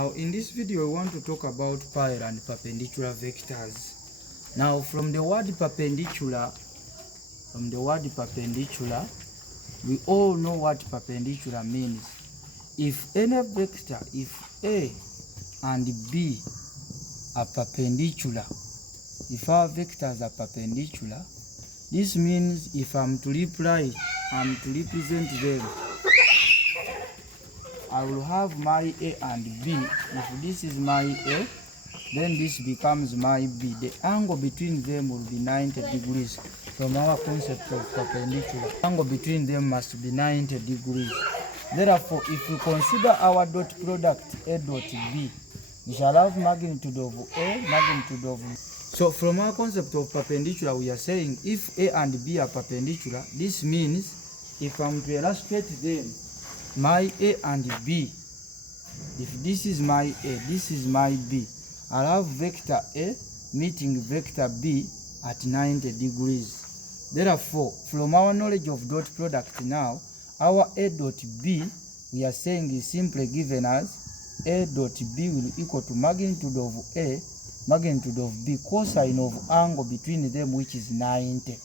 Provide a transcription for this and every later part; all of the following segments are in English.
Now in this video we want to talk about parallel and perpendicular vectors. Now from the word perpendicular, we all know what perpendicular means. If any vector, if A and B are perpendicular, if our vectors are perpendicular, this means if I'm to represent them, I will have my A and B. If this is my A, then this becomes my B. The angle between them will be 90 degrees. From our concept of perpendicular, the angle between them must be 90 degrees. Therefore, if we consider our dot product A dot B, we shall have magnitude of A, magnitude of B. So from our concept of perpendicular, we are saying if A and B are perpendicular, this means if I'm to illustrate them, my A and B, if this is my A, this is my B, I'll have vector A meeting vector B at 90 degrees. Therefore, from our knowledge of dot product now, our A dot B, we are saying is simply given as A dot B will equal to magnitude of A, magnitude of B, cosine of angle between them, which is 90.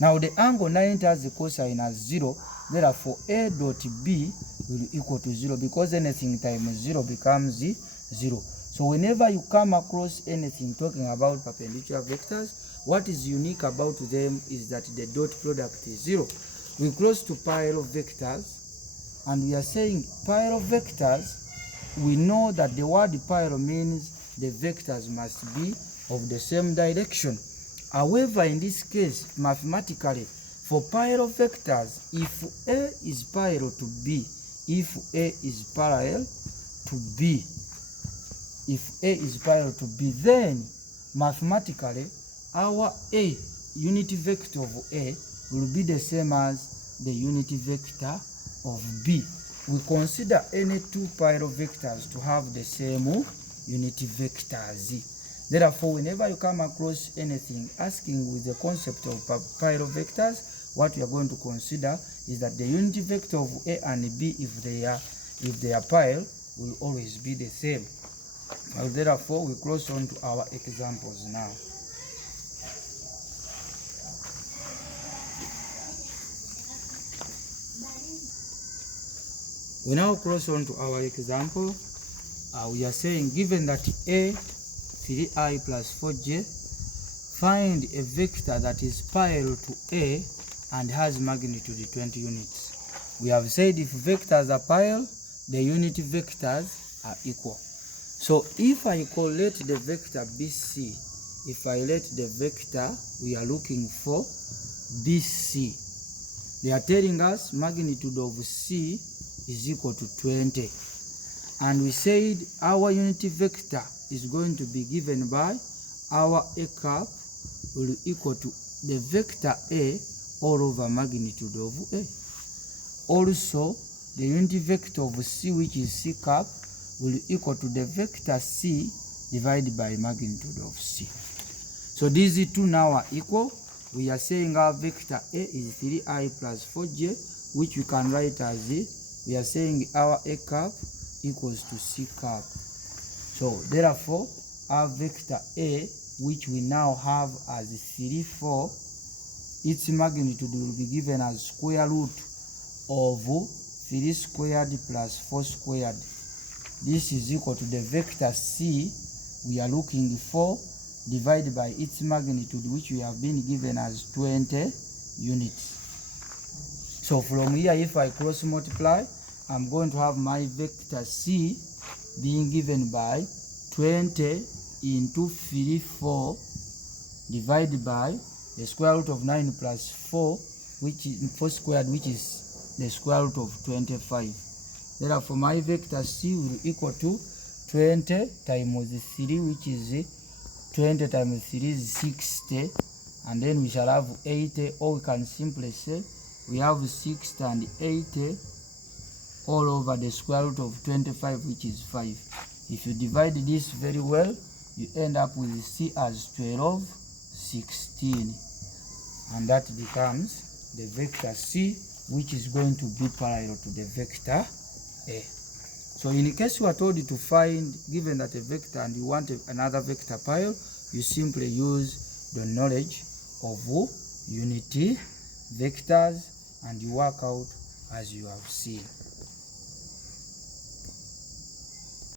Now the angle 90 has the cosine as 0, therefore A dot B will equal to 0, because anything times 0 becomes 0. So whenever you come across anything talking about perpendicular vectors, what is unique about them is that the dot product is 0. We close to parallel vectors, and we are saying parallel vectors, we know that the word parallel means the vectors must be of the same direction. However, in this case, mathematically, for parallel vectors, if A is parallel to B, if A is parallel to B, if A is parallel to B, then mathematically, our A, unit vector of A, will be the same as the unit vector of B. We consider any two parallel vectors to have the same unit vectors. Therefore, whenever you come across anything asking with the concept of parallel vectors, what we are going to consider is that the unit vector of A and B, if they are parallel, will always be the same. Well, therefore, we cross on to our examples now. We now cross on to our example. We are saying, given that A 3i plus 4j, find a vector that is parallel to A and has magnitude 20 units. We have said if vectors are parallel, the unit vectors are equal. So if I collate the vector BC, if I let the vector we are looking for BC, they are telling us magnitude of C is equal to 20. And we said our unit vector is going to be given by our A cap will equal to the vector A all over magnitude of A. Also, the unit vector of C, which is C cap, will equal to the vector C divided by magnitude of C. So these two now are equal. We are saying our vector A is 3i plus 4j, which we can write as we are saying our A cap equals to C cap. So therefore, our vector A, which we now have as 3, 4, its magnitude will be given as square root of 3 squared plus 4 squared. This is equal to the vector C we are looking for divided by its magnitude, which we have been given as 20 units. So from here, if I cross multiply, I'm going to have my vector C being given by 20 into 3, 4 divided by the square root of 9 plus 4, which is 4 squared, which is the square root of 25. Therefore, my vector C will equal to 20 times 3, which is 20 times 3 is 60, and then we shall have 80, or we can simply say we have 60 and 80 all over the square root of 25, which is 5. If you divide this very well, you end up with C as 12, 16. And that becomes the vector C, which is going to be parallel to the vector A. So in case you are told to find, given that a vector and you want another vector pile, you simply use the knowledge of unity vectors and you work out as you have seen.